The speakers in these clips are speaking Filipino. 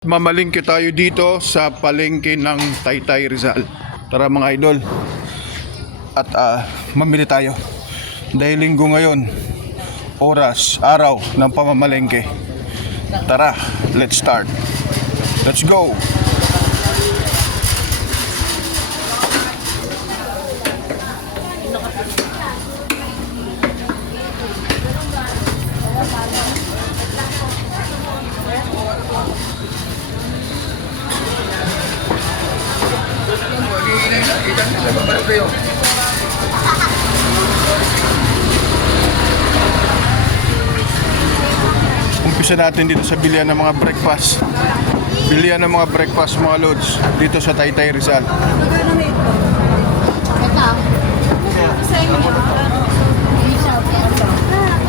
Mamalingke tayo dito sa palengke ng Taytay Rizal. Tara mga idol. At mamili tayo. Dahil linggo ngayon, oras, araw ng pamamalengke. Tara, let's start. Let's go. Umpisa natin dito sa bilihan ng mga breakfast. Bilihan ng mga breakfast mga loads dito sa Taytay Rizal.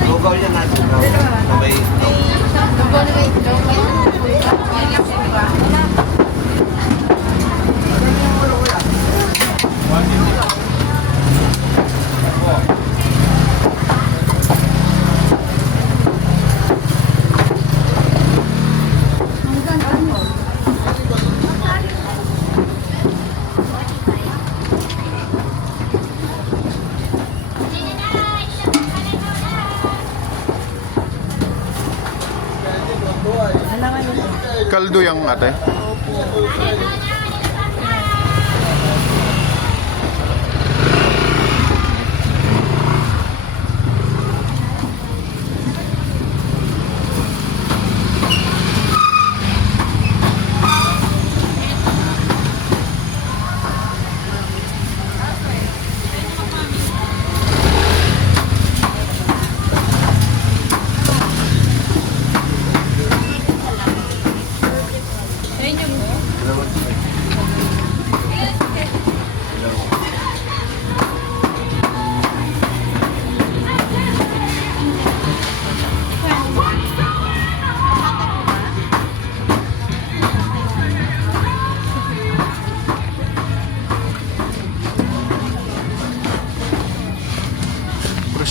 Lugaw yan natin. Sabay Kaldo yung ate.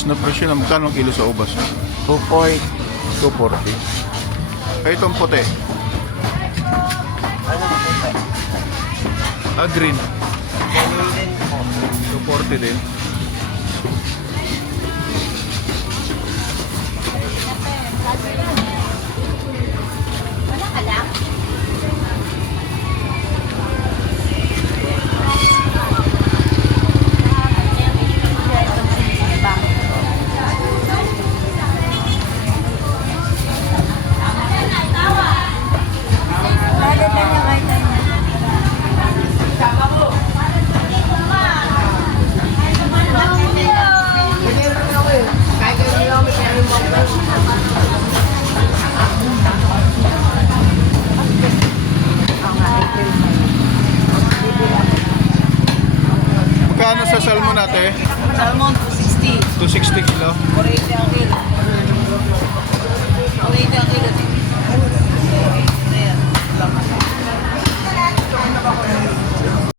Na presyo na magkano ang kilo sa ubas? 2.40. 240. Ay, itong puti. Green. 240 din. Magkano sa salmon natin? Salmon, 260. 260 kilo. 480 ang kilo.